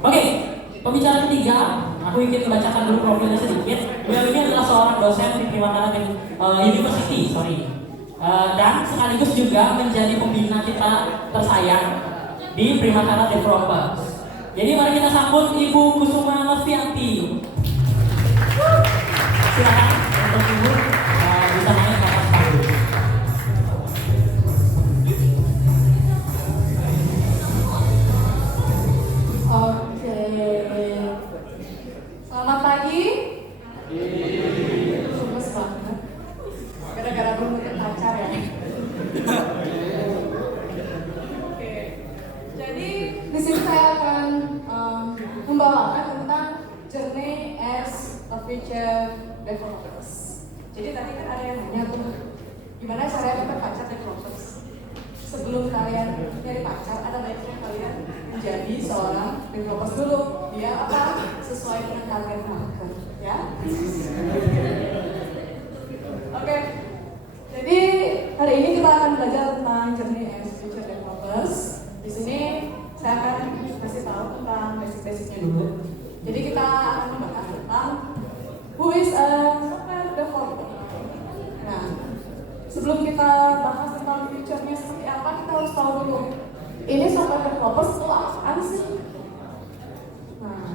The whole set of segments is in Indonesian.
Oke, pembicara ketiga, aku ingin membacakan dulu profilnya sedikit. Beliau ini adalah seorang dosen di Primatana University, dan sekaligus juga menjadi pembina kita tersayang di Primatana Developers. Jadi mari kita sambut Ibu Kusuma Novianti. Silakan untuk Ibu bisa naik ke atas panggung. Oke, selamat pagi. Gemes banget. Gara-gara belum dapet pacar ya. Oke, jadi di sini saya akan membawakan tentang journey as a future developers. Jadi tadi kan ada yang nanya tuh, gimana caranya dapet pacar developers? Sebelum kalian nyari pacar, ada baiknya kalian menjadi seorang developers dulu. Dia apa? Sesuai dengan target market, ya. Oke. Jadi hari ini kita akan belajar tentang journey as future developers. Di sini saya akan kasih tahu tentang basic-basicnya dulu. Jadi kita akan membahas tentang who is a software developer. Nah, sebelum kita bahas tentang future-nya seperti apa, kita harus tahu dulu ini software developers itu apaan sih? Nah,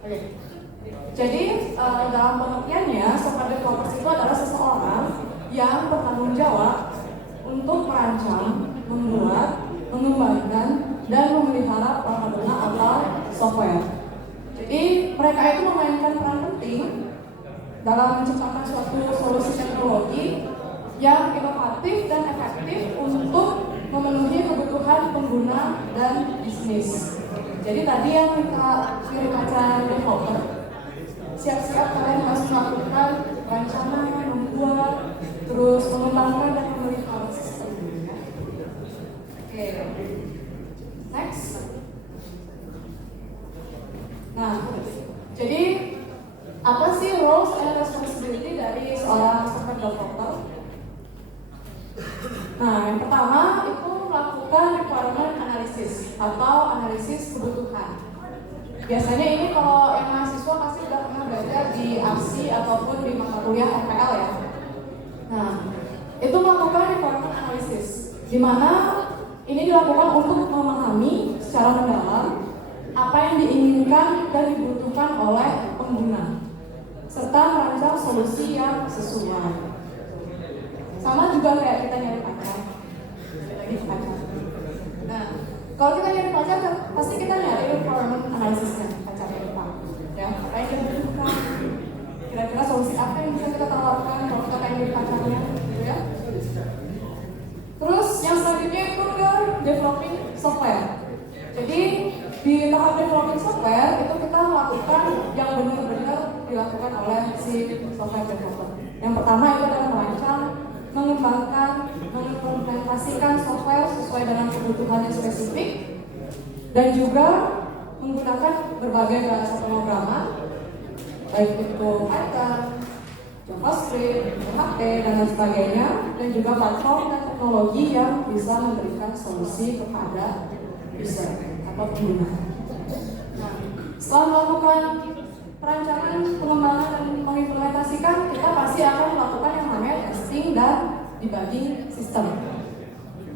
oke. Jadi dalam pengertiannya, software developers itu adalah seseorang yang bertanggung jawab untuk merancang, membuat, mengembangkan, dan memelihara peralatan atau software. Jadi mereka itu memainkan peran penting dalam menciptakan suatu solusi teknologi yang inovatif dan efektif untuk memenuhi kebutuhan pengguna dan bisnis. Jadi tadi yang kita ciri kaca developer, siap-siap kalian harus melakukan rancangan, membuat, terus mengembangkan dan memelihara sistem. Oke, next. Nah, jadi apa sih roles and responsibility dari seorang software developer? Nah, yang pertama itu melakukan requirement analysis atau analisis kebutuhan. Biasanya ini kalau yang mahasiswa pasti sudah pernah belajar di RC ataupun di mata kuliah MPL ya. Nah, itu melakukan requirement analysis, di mana ini dilakukan untuk memahami secara mendalam apa yang diinginkan dan dibutuhkan oleh pengguna, serta merancang solusi yang sesuai. Sama juga kayak kita nyari pacar. Nah, kalau kita nyari pacar, pasti kita nyari requirement analysisnya pacarnya apa, ya, apa yang kita butuhkan, kira-kira solusi apa yang bisa kita tawarkan kalau kita pengen jadi pacarnya, gitu ya. Terus yang selanjutnya itu ke developing software. Jadi di tahap developing software itu kita melakukan yang benar-benar dilakukan oleh si software developer. Yang pertama itu adalah merancang, mengembangkan, mengimplementasikan software sesuai dengan kebutuhan yang spesifik, dan juga menggunakan berbagai bahasa pemrograman, baik itu Python, JavaScript, PHP, dan lain sebagainya, dan juga platform dan teknologi yang bisa memberikan solusi kepada user atau pengguna. Nah, setelah melakukan perancangan, pengembangan, dan mengimplementasikan, kita pasti akan melakukan yang namanya testing dan debugging sistem.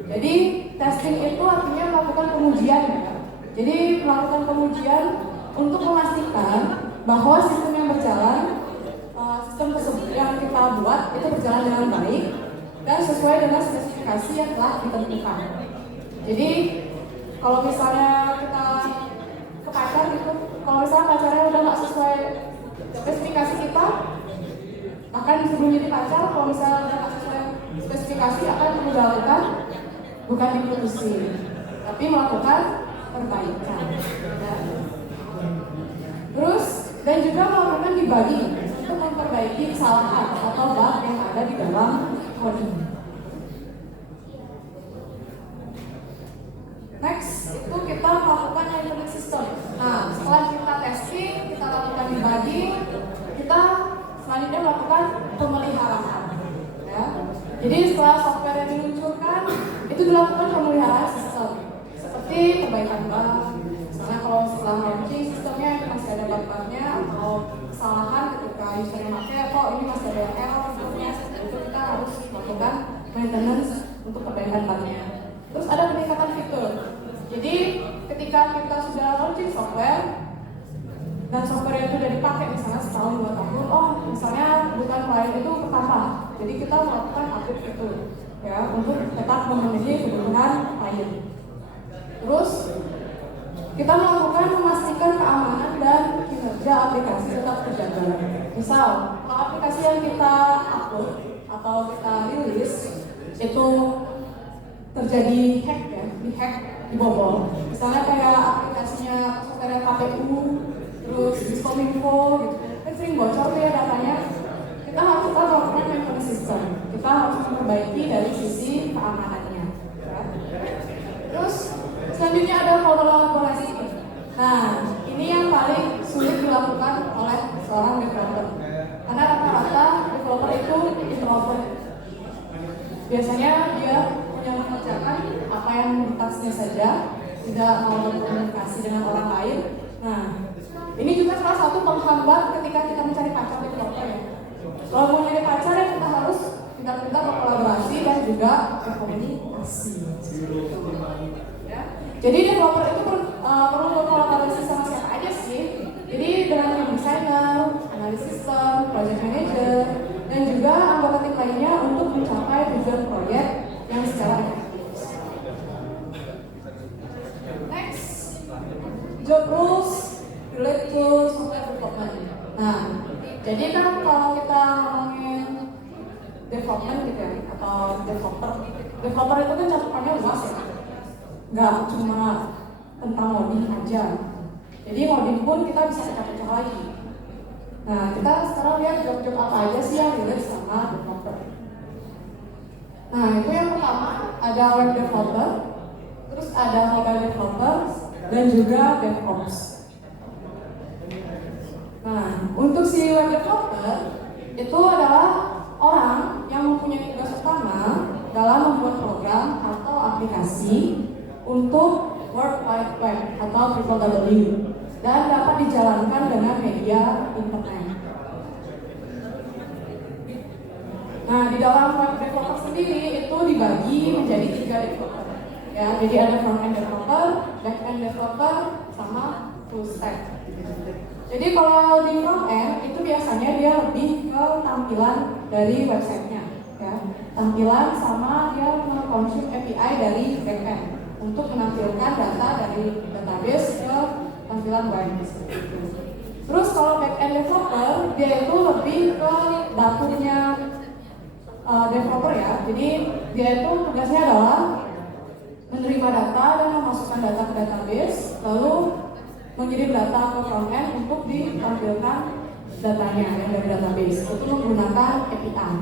Jadi testing itu artinya melakukan pengujian, ya. Jadi melakukan pengujian untuk memastikan bahwa sistem yang berjalan, sistem tersebut yang kita buat itu berjalan dengan baik dan sesuai dengan spesifikasi yang telah ditentukan. Jadi kalau misalnya kita ke pacar gitu, kalau misalnya pacarnya udah nggak sesuai spesifikasi kita, bahkan sebelum jadi pacar, kalau misalnya udah nggak sesuai spesifikasi akan meninggalkan, bukan diputusin, tapi melakukan perbaikan. Ya. Terus dan juga melakukan debugging untuk memperbaiki kesalahan atau bug yang ada di dalam coding. Next, itu kita melakukan maintenance system. Nah, setelah kita testing, kita lakukan debugging, kita selanjutnya melakukan pemeliharaan. Ya. Jadi setelah software yang diluncurkan, itu dilakukan pemeliharaan perbaikan bug. Misalnya kalau setelah launching sistemnya masih ada bug-bugnya atau kesalahan ketika usernya pakai, kok ini masih ada error inputnya, itu kita harus melakukan maintenance untuk perbaikan bugnya. Terus ada peningkatan fitur. Jadi ketika kita sudah launching software dan software itu sudah dipakai misalnya setahun 2 tahun, oh misalnya kebutuhan klien itu bertambah, jadi kita melakukan update fitur ya untuk tetap memenuhi kebutuhan klien. Terus kita memastikan keamanan dan kinerja aplikasi tetap terjaga. Misal, kalau aplikasi yang kita upload atau kita rilis itu terjadi hack ya, dibobol. Misalnya kayak aplikasinya software KPU, terus Diskominfo gitu, kan sering bocor tuh ya datanya. Kita harus tetap melakukan maintenance system. Kita harus memperbaiki dari sisi keamanannya. Ya. Terus selanjutnya ada kolaborasi. Nah, ini yang paling sulit dilakukan oleh seorang developer. Karena rata-rata developer itu introvert. Biasanya dia mengerjakan apa yang tasnya saja, tidak mau berkomunikasi dengan orang lain. Nah, ini juga salah satu penghambat ketika kita mencari pacar developer ya. Kalau mau nyari pacar ya kita harus pintar-pintar berkolaborasi dan juga berkomunikasi. Ya. Jadi developer itu perlu berkolaborasi sama siapa aja sih. Jadi dengan tim designer, analis sistem, project manager, dan juga anggota tim lainnya untuk mencapai tujuan proyek yang secara efektif. Next, job rules related to software development. Nah, jadi kan kalau kita ngomongin development gitu ya, atau developer itu kan cakupannya luas ya, nggak cuma tentang modding aja. Jadi modding pun kita bisa pecah-pecah lagi. Nah, kita sekarang lihat job-job apa aja sih yang relate sama developer. Nah, itu yang pertama ada web developer, terus ada mobile developer, dan juga DevOps. Nah, untuk si web developer itu adalah orang yang mempunyai tugas utama dalam membuat program atau aplikasi untuk World Wide Web atau WWW dan dapat dijalankan dengan media internet. Nah, di dalam web developer sendiri itu dibagi menjadi 3 developer. Ya, jadi ada front-end developer, back-end developer, sama full stack. Jadi kalau di front-end itu biasanya dia lebih ke tampilan dari websitenya, ya. Tampilan sama dia mengkonsum API dari back-end untuk menampilkan data dari database ke tampilan web. Terus kalau back-end developer dia itu lebih ke dapurnya developer ya. Jadi dia itu tugasnya adalah menerima data dan memasukkan data ke database, lalu mengirim data ke frontend untuk ditampilkan datanya yang dari database. Itu menggunakan API.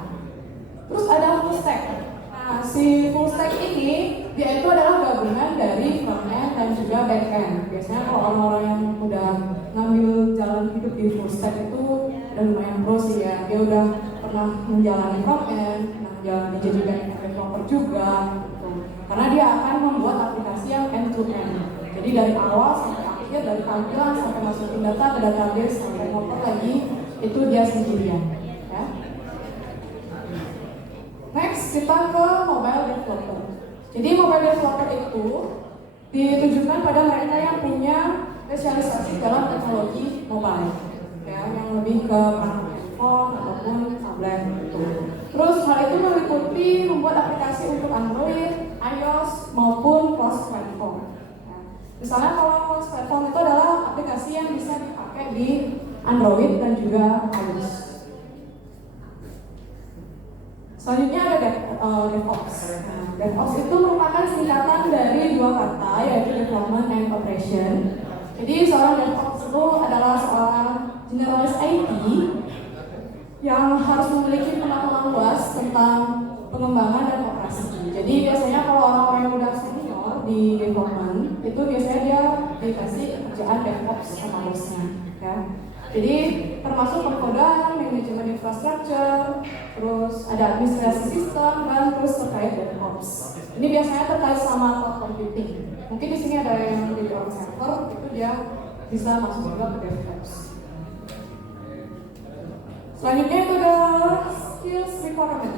Terus ada full stack. Nah, si full stack ini dia itu adalah gabungan dari frontend dan juga backend. Biasanya kalau orang-orang yang udah ngambil jalan hidup di full stack itu udah lumayan pro sih ya. Dia udah pernah menjalani frontend, pernah menjalani jadi backend developer juga. Gitu. Karena dia akan membuat aplikasi yang end to end. Jadi dari awal sampai akhir, dari tampilan sampai masukin data ke database sampai ngoper lagi, itu dia sendirian. Ya. Next, kita ke mobile developer. Jadi mobile developer itu ditujukan pada mereka yang punya spesialisasi dalam teknologi mobile, ya, yang lebih ke perangkat handphone ataupun tablet gitu. Terus hal itu meliputi membuat aplikasi untuk Android, iOS maupun cross platform. Ya. Misalnya kalau cross platform itu adalah aplikasi yang bisa dipakai di Android dan juga iOS. Selanjutnya ada DevOps. Nah, DevOps itu merupakan singkatan dari 2 kata, yaitu Development and Operation. Jadi seorang DevOps itu adalah seorang generalis IT yang harus memiliki pengetahuan luas tentang pengembangan dan operasi. Jadi biasanya kalau orang-orang yang udah senior di development itu biasanya dia dikasih kerjaan DevOps sama bosnya. Ya. Jadi termasuk pengkodean, manajemen infrastruktur, terus ada administrasi sistem, dan terus terkait DevOps. Ini biasanya terkait sama cloud computing. Mungkin di sini ada yang jadi orang server, itu dia bisa masuk juga ke DevOps. Selanjutnya itu adalah skills requirement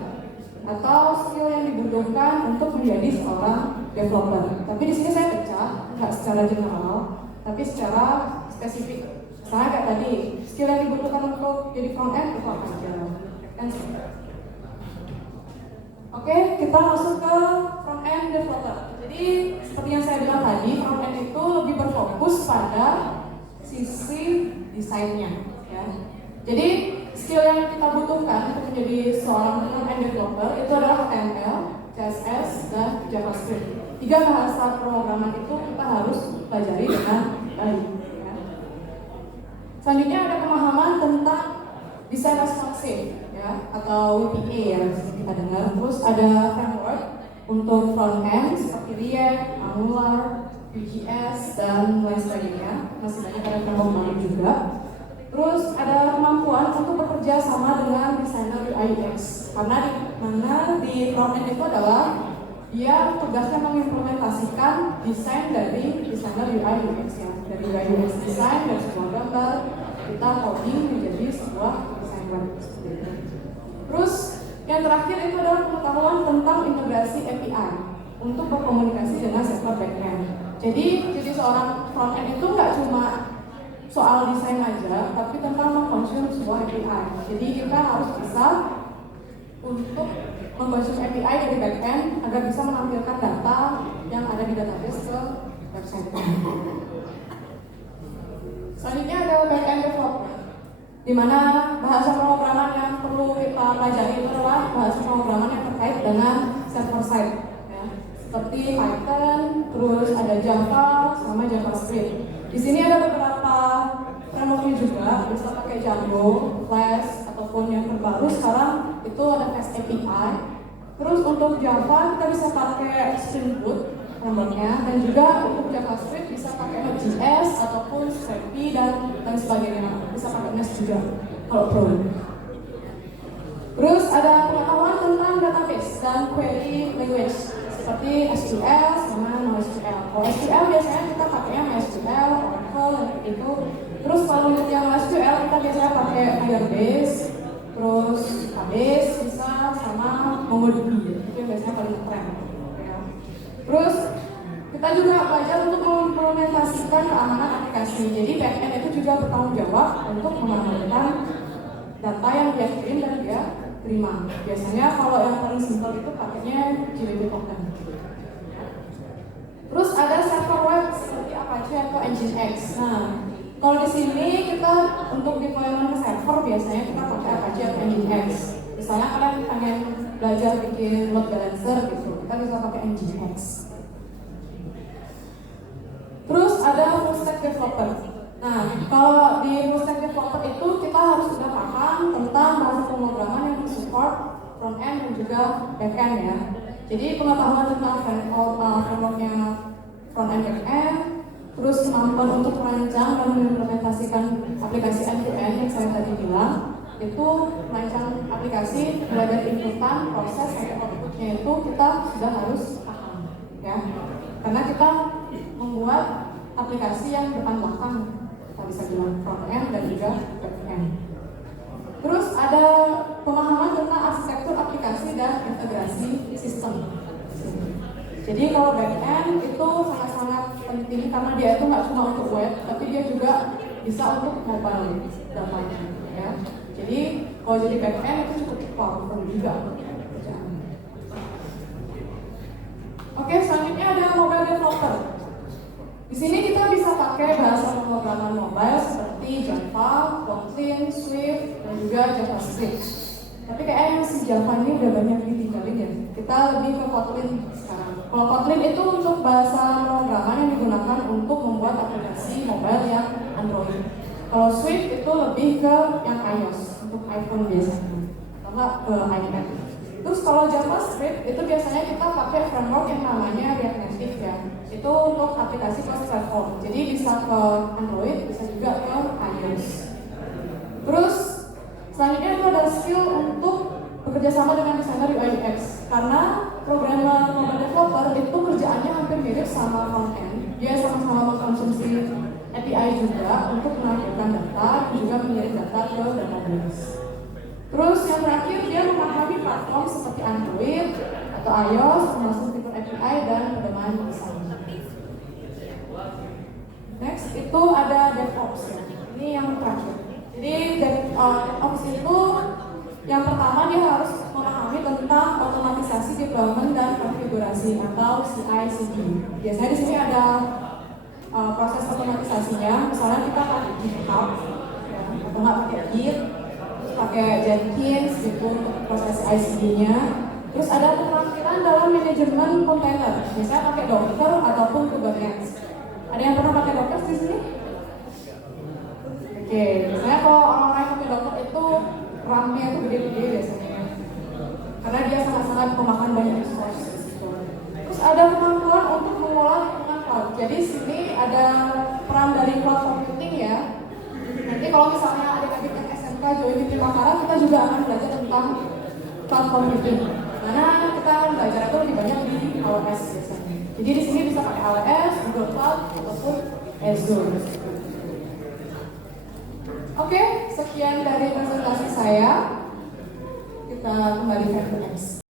atau skill yang dibutuhkan untuk menjadi seorang developer. Tapi di sini saya pecah, nggak secara general, tapi secara spesifik. Misalnya kayak tadi, skill yang dibutuhkan untuk jadi front end itu apa aja? Kan? Oke, kita masuk ke front end developer. Jadi seperti yang saya bilang tadi, front end itu lebih berfokus pada sisi desainnya. Ya. Jadi skill yang kita butuhkan untuk menjadi seorang front end developer itu adalah HTML, CSS, dan JavaScript. 3 bahasa pemrograman itu kita harus pelajari dengan baik. Selanjutnya ada pemahaman tentang desain responsif ya, atau WPA ya kita dengar. Terus ada framework untuk front end seperti React, Angular, Vue.js dan lain sebagainya. Masih banyak ada framework lain juga. Terus ada kemampuan untuk bekerja sama dengan desainer UI UX. Karena di front end itu adalah dia tugasnya mengimplementasikan desain dari desainer UI UX ya. Dari UI UX design dari sebuah gambar kita coding menjadi sebuah desain web. Terus yang terakhir itu adalah pengetahuan tentang integrasi API untuk berkomunikasi dengan server backend. Jadi seorang front end itu nggak cuma soal desain aja, tapi tentang mengkonsum sebuah API. Jadi kita harus bisa untuk mengkonsum API dari backend agar bisa menampilkan data yang ada di database ke website. Selanjutnya ada backend development, di mana bahasa pemrograman yang perlu kita pelajari itu adalah bahasa pemrograman yang terkait dengan server side, ya. Seperti Python, terus ada Java, sama JavaScript. Di sini ada beberapa frameworknya juga, bisa pakai Django, Flash, ataupun yang terbaru sekarang itu ada Fast API. Terus untuk Java kita bisa pakai Spring Boot frameworknya, dan juga untuk JavaScript bisa pakai Node.js ataupun Scrappy dan lain sebagainya. Bisa pakai Nest juga kalau perlu. Terus ada pengetahuan tentang database dan query language seperti SQL sama NoSQL. Kalau SQL biasanya kita pakainya MySQL, Oracle, itu. Terus kalau untuk yang SQL kita biasanya pakai Firebase, terus Keybase bisa sama MongoDB. Itu yang biasanya paling keren. Ya. Terus kita juga belajar untuk mengimplementasikan keamanan aplikasi. Jadi backend itu juga bertanggung jawab untuk mengamankan data yang dia kirim dan dia terima. Biasanya kalau yang paling simpel itu pakainya JWT token. Terus ada server web seperti Apache atau Nginx. Nah, kalau di sini kita untuk deployment ke server biasanya kita pakai Apache atau Nginx. Misalnya kalian pengen belajar bikin load balancer gitu, kita bisa pakai Nginx. Terus ada full stack developer. Nah, kalau di full stack developer itu kita harus sudah paham tentang bahasa pemrograman yang support front end dan juga back end ya. Jadi pengetahuan tentang frameworknya front end back end, terus kemampuan untuk merancang dan mengimplementasikan aplikasi end to end yang saya tadi bilang, itu merancang aplikasi mulai dari inputan, proses sampai outputnya itu kita sudah harus paham ya. Karena kita membuat aplikasi yang depan belakang, kita bisa bilang front end dan juga back end. Terus ada pemahaman tentang arsitektur aplikasi dan integrasi sistem. Jadi kalau back end itu sangat-sangat penting karena dia itu nggak cuma untuk web, tapi dia juga bisa untuk mobile datanya. Ya. Jadi kalau jadi back end itu cukup powerful juga. Oke, selanjutnya ada mobile developer. Di sini kita bisa pakai bahasa pemrograman mobile seperti Java, Kotlin, Swift, dan juga JavaScript. Tapi kayaknya si Java ini udah banyak ditinggalin ya. Kita lebih ke Kotlin sekarang. Kalau Kotlin itu untuk bahasa pemrograman yang digunakan untuk membuat aplikasi mobile yang Android. Kalau Swift itu lebih ke yang iOS, untuk iPhone biasanya, atau ke iPad. Terus kalau JavaScript itu biasanya kita pakai framework yang namanya React Native ya. Itu untuk aplikasi cross platform. Jadi bisa ke Android, bisa juga ke iOS. Terus selanjutnya itu ada skill untuk bekerja sama dengan desainer UI UX, karena programmer mobile developer itu kerjaannya hampir mirip sama front end. Dia sama-sama mengkonsumsi API juga untuk menampilkan data dan juga mengirim data ke database. Terus yang terakhir, dia memahami platform seperti Android atau iOS, termasuk fitur API dan pedoman desain. Next itu ada DevOps. Ini yang terakhir. Jadi DevOps itu yang pertama dia harus memahami tentang otomatisasi deployment dan konfigurasi atau CI/CD. Biasanya di sini ada proses otomatisasinya. Misalnya kita pakai GitHub, ya, atau nggak pakai Git, terus pakai Jenkins gitu untuk proses CI/CD-nya. Terus ada keterampilan dalam manajemen kontainer. Biasanya pakai Docker ataupun Kubernetes. Ada yang pernah pakai Docker di sini? Oke, biasanya kalau orang-orang yang pakai Docker itu RAM-nya itu gede-gede biasanya, karena dia sangat-sangat memakan banyak resource. Terus ada kemampuan untuk mengolah lingkungan cloud. Jadi sini ada peran dari cloud computing ya. Nanti kalau misalnya adik-adik yang SMK join di Primakara, kita juga akan belajar tentang cloud computing. Mana kita akan belajar itu lebih banyak di AWS biasanya. Jadi di sini bisa pakai AWS, Google Cloud ataupun Azure. Oke, sekian dari presentasi saya. Kita kembalikan ke next.